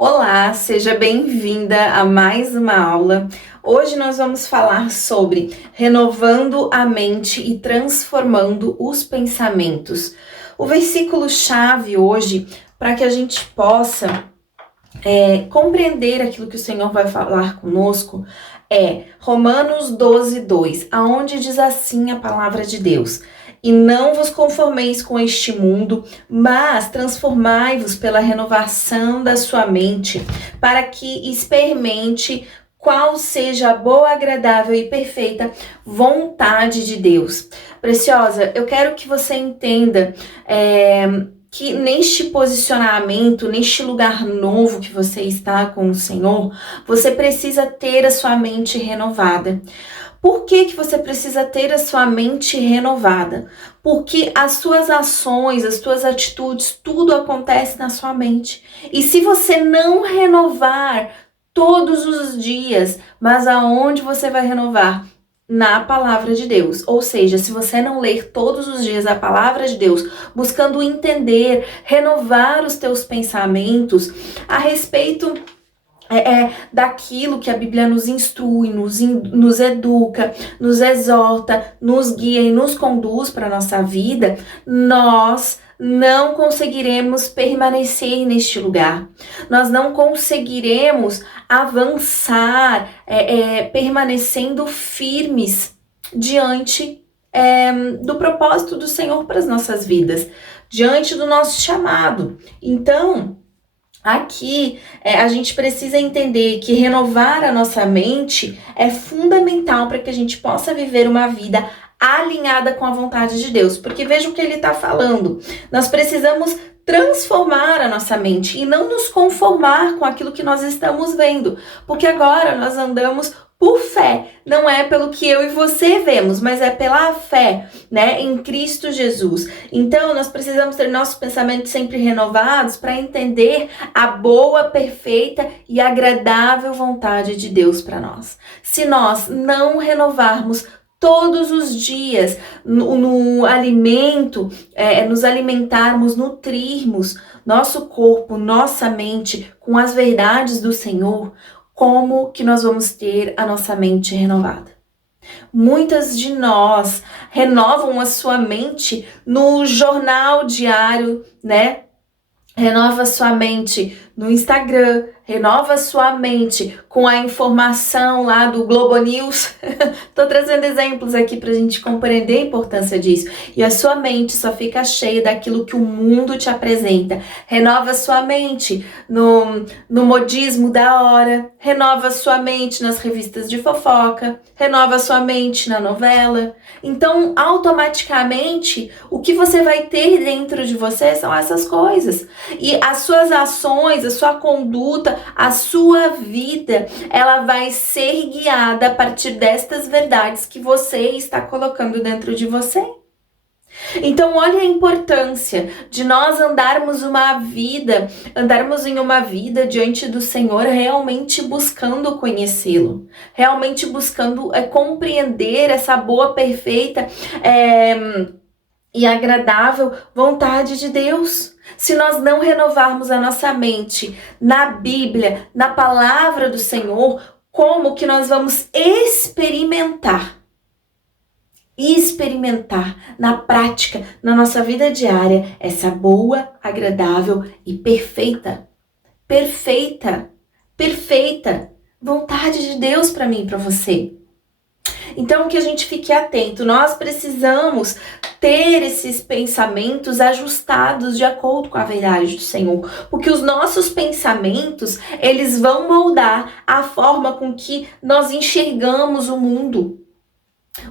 Olá, seja bem-vinda a mais uma aula. Hoje nós vamos falar sobre renovando a mente e transformando os pensamentos. O versículo-chave hoje, para que a gente possa compreender aquilo que o Senhor vai falar conosco, é Romanos 12:2, aonde diz assim a palavra de Deus: E não vos conformeis com este mundo, mas transformai-vos pela renovação da sua mente, para que experimente qual seja a boa, agradável e perfeita vontade de Deus. Preciosa, eu quero que você entenda que neste posicionamento, neste lugar novo que você está com o Senhor, você precisa ter a sua mente renovada. Por que você precisa ter a sua mente renovada? Porque as suas ações, as suas atitudes, tudo acontece na sua mente. E se você não renovar todos os dias, mas aonde você vai renovar? Na palavra de Deus. Ou seja, se você não ler todos os dias a palavra de Deus, buscando entender, renovar os teus pensamentos a respeito daquilo que a Bíblia nos instrui, nos educa, nos exorta, nos guia e nos conduz para a nossa vida, nós não conseguiremos permanecer neste lugar. Nós não conseguiremos avançar permanecendo firmes diante do propósito do Senhor para as nossas vidas, diante do nosso chamado. Então, aqui, a gente precisa entender que renovar a nossa mente é fundamental para que a gente possa viver uma vida alinhada com a vontade de Deus. Porque veja o que ele está falando. Nós precisamos transformar a nossa mente e não nos conformar com aquilo que nós estamos vendo. Porque agora nós andamos por fé, não é pelo que eu e você vemos, mas é pela fé, né, em Cristo Jesus. Então, nós precisamos ter nossos pensamentos sempre renovados para entender a boa, perfeita e agradável vontade de Deus para nós. Se nós não renovarmos todos os dias no alimento, nos alimentarmos, nutrirmos nosso corpo, nossa mente com as verdades do Senhor, como que nós vamos ter a nossa mente renovada? Muitas de nós renovam a sua mente no jornal diário, né? Renova sua mente no Instagram, renova sua mente com a informação lá do Globo News. Tô trazendo exemplos aqui pra gente compreender a importância disso. E a sua mente só fica cheia daquilo que o mundo te apresenta. Renova sua mente no modismo da hora, renova sua mente nas revistas de fofoca, renova sua mente na novela. Então, automaticamente, o que você vai ter dentro de você são essas coisas. E as suas ações, a sua conduta, a sua vida, ela vai ser guiada a partir destas verdades que você está colocando dentro de você. Então, olha a importância de nós andarmos em uma vida diante do Senhor, realmente buscando conhecê-lo, realmente buscando compreender essa boa, perfeita e agradável vontade de Deus. Se nós não renovarmos a nossa mente na Bíblia, na palavra do Senhor, como que nós vamos experimentar na prática, na nossa vida diária, essa boa, agradável e perfeita vontade de Deus para mim e para você? Então, que a gente fique atento, nós precisamos ter esses pensamentos ajustados de acordo com a verdade do Senhor, porque os nossos pensamentos, eles vão moldar a forma com que nós enxergamos o mundo.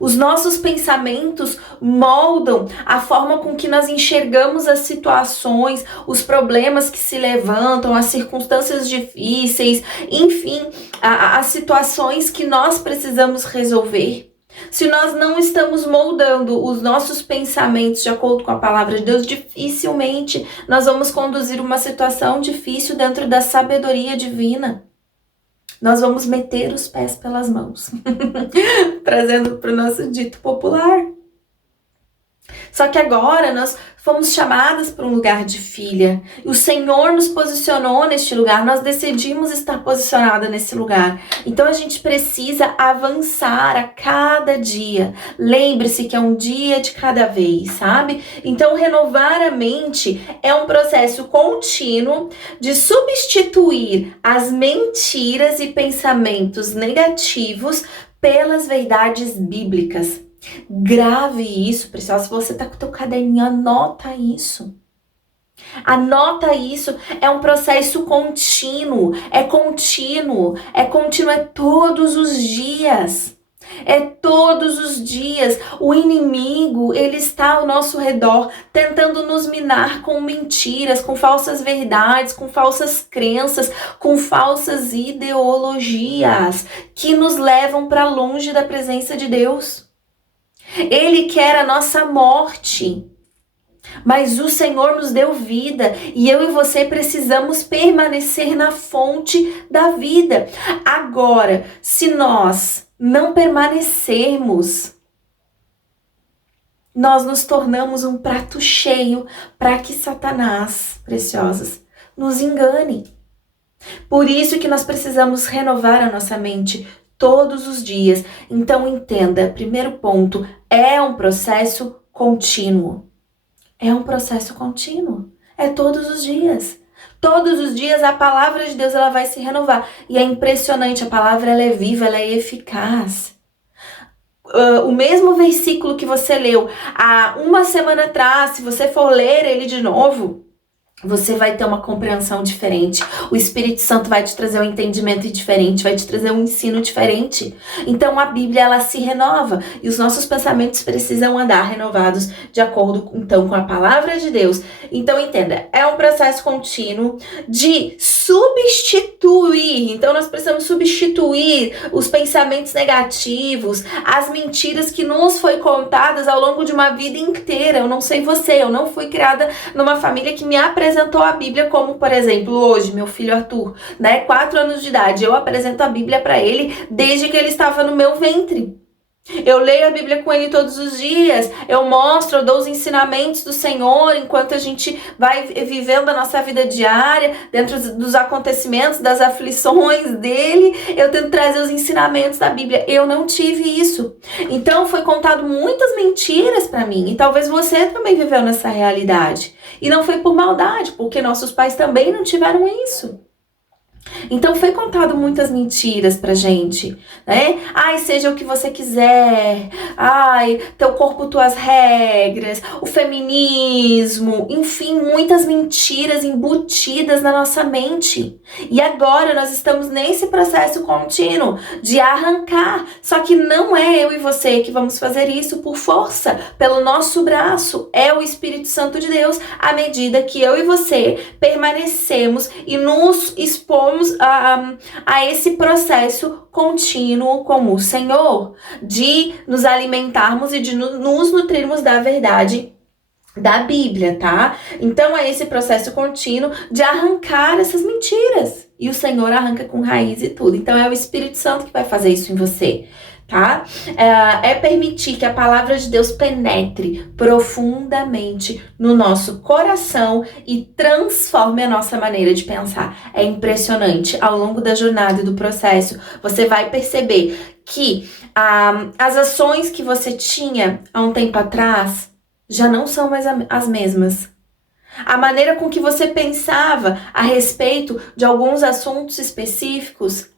Os nossos pensamentos moldam a forma com que nós enxergamos as situações, os problemas que se levantam, as circunstâncias difíceis, enfim, as situações que nós precisamos resolver. Se nós não estamos moldando os nossos pensamentos de acordo com a palavra de Deus, dificilmente nós vamos conduzir uma situação difícil dentro da sabedoria divina. Nós vamos meter os pés pelas mãos, trazendo para o nosso dito popular. Só que agora nós fomos chamadas para um lugar de filha. O Senhor nos posicionou neste lugar, nós decidimos estar posicionada nesse lugar. Então a gente precisa avançar a cada dia. Lembre-se que é um dia de cada vez, sabe? Então renovar a mente é um processo contínuo de substituir as mentiras e pensamentos negativos pelas verdades bíblicas. Grave isso, preciosa. Se você tá com o teu caderninho, anota isso. Anota isso. É um processo contínuo. É todos os dias. É todos os dias. O inimigo, ele está ao nosso redor, tentando nos minar com mentiras, com falsas verdades, com falsas crenças, com falsas ideologias que nos levam para longe da presença de Deus. Ele quer a nossa morte, mas o Senhor nos deu vida e eu e você precisamos permanecer na fonte da vida. Agora, se nós não permanecermos, nós nos tornamos um prato cheio para que Satanás, preciosas, nos engane. Por isso que nós precisamos renovar a nossa mente todos os dias. Então entenda, primeiro ponto, é um processo contínuo. É um processo contínuo. É todos os dias. Todos os dias a palavra de Deus ela vai se renovar. E é impressionante, a palavra ela é viva, ela é eficaz. O mesmo versículo que você leu há uma semana atrás, se você for ler ele de novo, você vai ter uma compreensão diferente. O Espírito Santo vai te trazer um entendimento diferente, vai te trazer um ensino diferente. Então a Bíblia ela se renova e os nossos pensamentos precisam andar renovados de acordo então com a palavra de Deus. Então entenda, é um processo contínuo de substituir. Então nós precisamos substituir os pensamentos negativos, as mentiras que nos foi contadas ao longo de uma vida inteira. Eu não sei você, eu não fui criada numa família que me apresentou a Bíblia como, por exemplo, hoje, meu filho Arthur, 4 anos de idade, eu apresento a Bíblia para ele desde que ele estava no meu ventre. Eu leio a Bíblia com ele todos os dias, eu mostro, eu dou os ensinamentos do Senhor enquanto a gente vai vivendo a nossa vida diária, dentro dos acontecimentos, das aflições dele, eu tento trazer os ensinamentos da Bíblia. Eu não tive isso. Então foi contado muitas mentiras para mim, e talvez você também viveu nessa realidade. E não foi por maldade, porque nossos pais também não tiveram isso. Então foi contado muitas mentiras pra gente, né? Ai, seja o que você quiser. Ai, teu corpo, tuas regras. O feminismo. Enfim, muitas mentiras embutidas na nossa mente. E agora nós estamos nesse processo contínuo de arrancar. Só que não é eu e você que vamos fazer isso por força, pelo nosso braço. É o Espírito Santo de Deus, à medida que eu e você permanecemos e nos expomos a esse processo contínuo com o Senhor, de nos alimentarmos e de nos nutrirmos da verdade da Bíblia, tá? Então é esse processo contínuo de arrancar essas mentiras. E o Senhor arranca com raiz e tudo. Então é o Espírito Santo que vai fazer isso em você, tá? É permitir que a palavra de Deus penetre profundamente no nosso coração e transforme a nossa maneira de pensar. É impressionante. Ao longo da jornada e do processo, você vai perceber que as ações que você tinha há um tempo atrás já não são mais as mesmas. A maneira com que você pensava a respeito de alguns assuntos específicos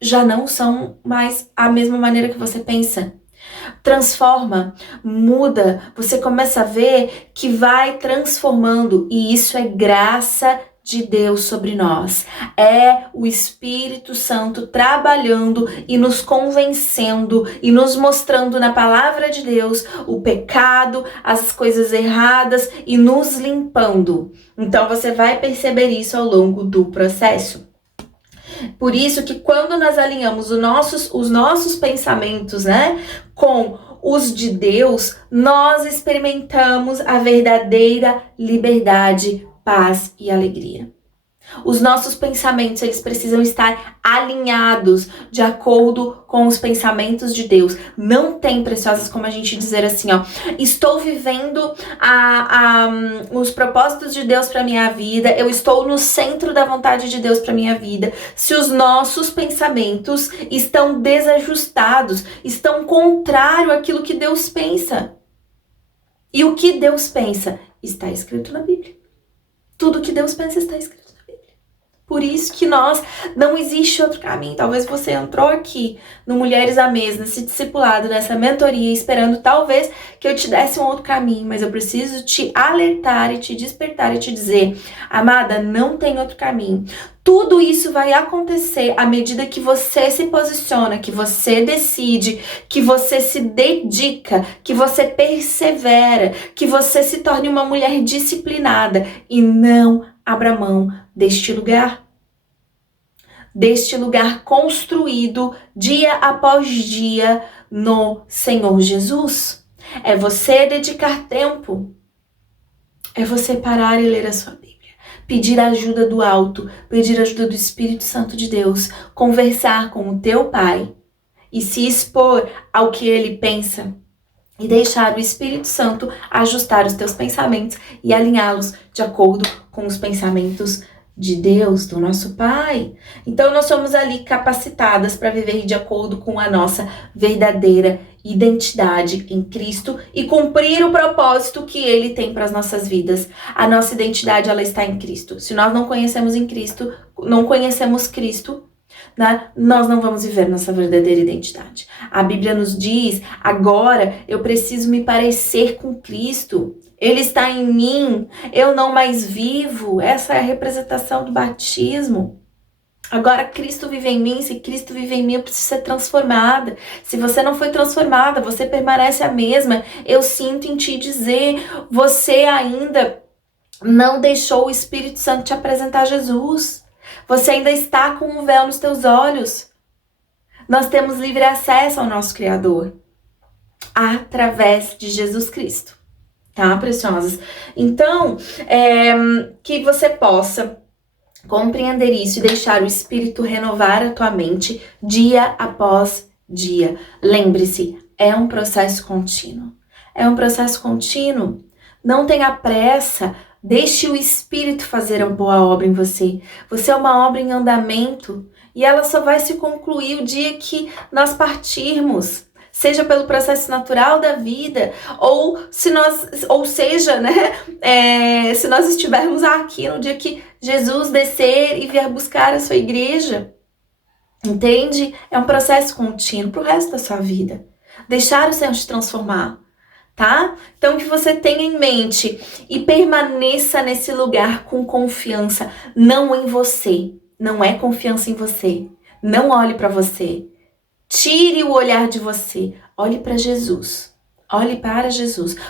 já não são mais a mesma maneira que você pensa. Transforma, muda, você começa a ver que vai transformando, e isso é graça de Deus sobre nós. É o Espírito Santo trabalhando e nos convencendo e nos mostrando na palavra de Deus o pecado, as coisas erradas e nos limpando. Então você vai perceber isso ao longo do processo. Por isso que quando nós alinhamos os nossos pensamentos, com os de Deus, nós experimentamos a verdadeira liberdade, paz e alegria. Os nossos pensamentos, eles precisam estar alinhados de acordo com os pensamentos de Deus. Não tem, preciosas, como a gente dizer assim, ó, estou vivendo os propósitos de Deus para minha vida, eu estou no centro da vontade de Deus para minha vida, se os nossos pensamentos estão desajustados, estão contrário àquilo que Deus pensa. E o que Deus pensa está escrito na Bíblia. Tudo que Deus pensa está escrito. Por isso que não existe outro caminho. Talvez você entrou aqui no Mulheres à Mesa, nesse discipulado, nessa mentoria, esperando talvez que eu te desse um outro caminho, mas eu preciso te alertar e te despertar e te dizer, amada, não tem outro caminho. Tudo isso vai acontecer à medida que você se posiciona, que você decide, que você se dedica, que você persevera, que você se torne uma mulher disciplinada e não abra mão deste lugar construído dia após dia no Senhor Jesus. É você dedicar tempo, é você parar e ler a sua Bíblia, pedir a ajuda do alto, pedir a ajuda do Espírito Santo de Deus, conversar com o teu Pai e se expor ao que ele pensa. E deixar o Espírito Santo ajustar os teus pensamentos e alinhá-los de acordo com os pensamentos de Deus, do nosso Pai. Então nós somos ali capacitadas para viver de acordo com a nossa verdadeira identidade em Cristo e cumprir o propósito que Ele tem para as nossas vidas. A nossa identidade, ela está em Cristo. Se nós não conhecemos Cristo, né, nós não vamos viver nossa verdadeira identidade. A Bíblia nos diz, agora eu preciso me parecer com Cristo. Ele está em mim, eu não mais vivo. Essa é a representação do batismo. Agora Cristo vive em mim, se Cristo vive em mim, eu preciso ser transformada. Se você não foi transformada, você permanece a mesma. Eu sinto em ti dizer, você ainda não deixou o Espírito Santo te apresentar Jesus. Você ainda está com um véu nos teus olhos. Nós temos livre acesso ao nosso Criador através de Jesus Cristo. Tá, preciosas? Então, que você possa compreender isso e deixar o Espírito renovar a tua mente dia após dia. Lembre-se, é um processo contínuo. É um processo contínuo. Não tenha pressa. Deixe o Espírito fazer a boa obra em você. Você é uma obra em andamento e ela só vai se concluir o dia que nós partirmos. Seja pelo processo natural da vida, ou seja, se nós estivermos aqui no dia que Jesus descer e vier buscar a sua igreja. Entende? É um processo contínuo para o resto da sua vida. Deixar o Senhor te transformar. Tá? Então que você tenha em mente e permaneça nesse lugar com confiança, não em você, não é confiança em você, não olhe para você, tire o olhar de você, olhe para Jesus,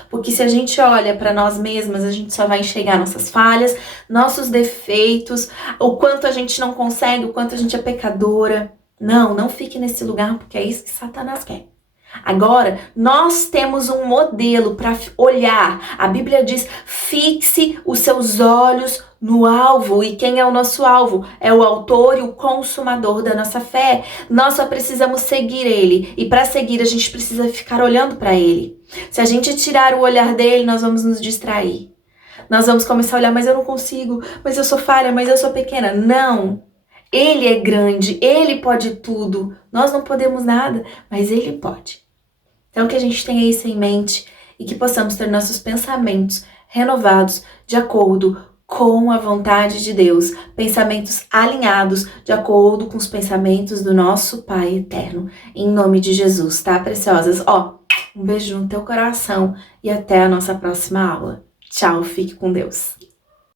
porque se a gente olha para nós mesmas, a gente só vai enxergar nossas falhas, nossos defeitos, o quanto a gente não consegue, o quanto a gente é pecadora. Não fique nesse lugar, porque é isso que Satanás quer. Agora, nós temos um modelo para olhar. A Bíblia diz, fixe os seus olhos no alvo. E quem é o nosso alvo? É o autor e o consumador da nossa fé. Nós só precisamos seguir ele. E para seguir, a gente precisa ficar olhando para ele. Se a gente tirar o olhar dele, nós vamos nos distrair. Nós vamos começar a olhar, mas eu não consigo, mas eu sou falha, mas eu sou pequena. Não! Ele é grande, ele pode tudo. Nós não podemos nada, mas ele pode. Então que a gente tenha isso em mente e que possamos ter nossos pensamentos renovados de acordo com a vontade de Deus. Pensamentos alinhados de acordo com os pensamentos do nosso Pai Eterno. Em nome de Jesus, tá, preciosas? Um beijo no teu coração e até a nossa próxima aula. Tchau, fique com Deus.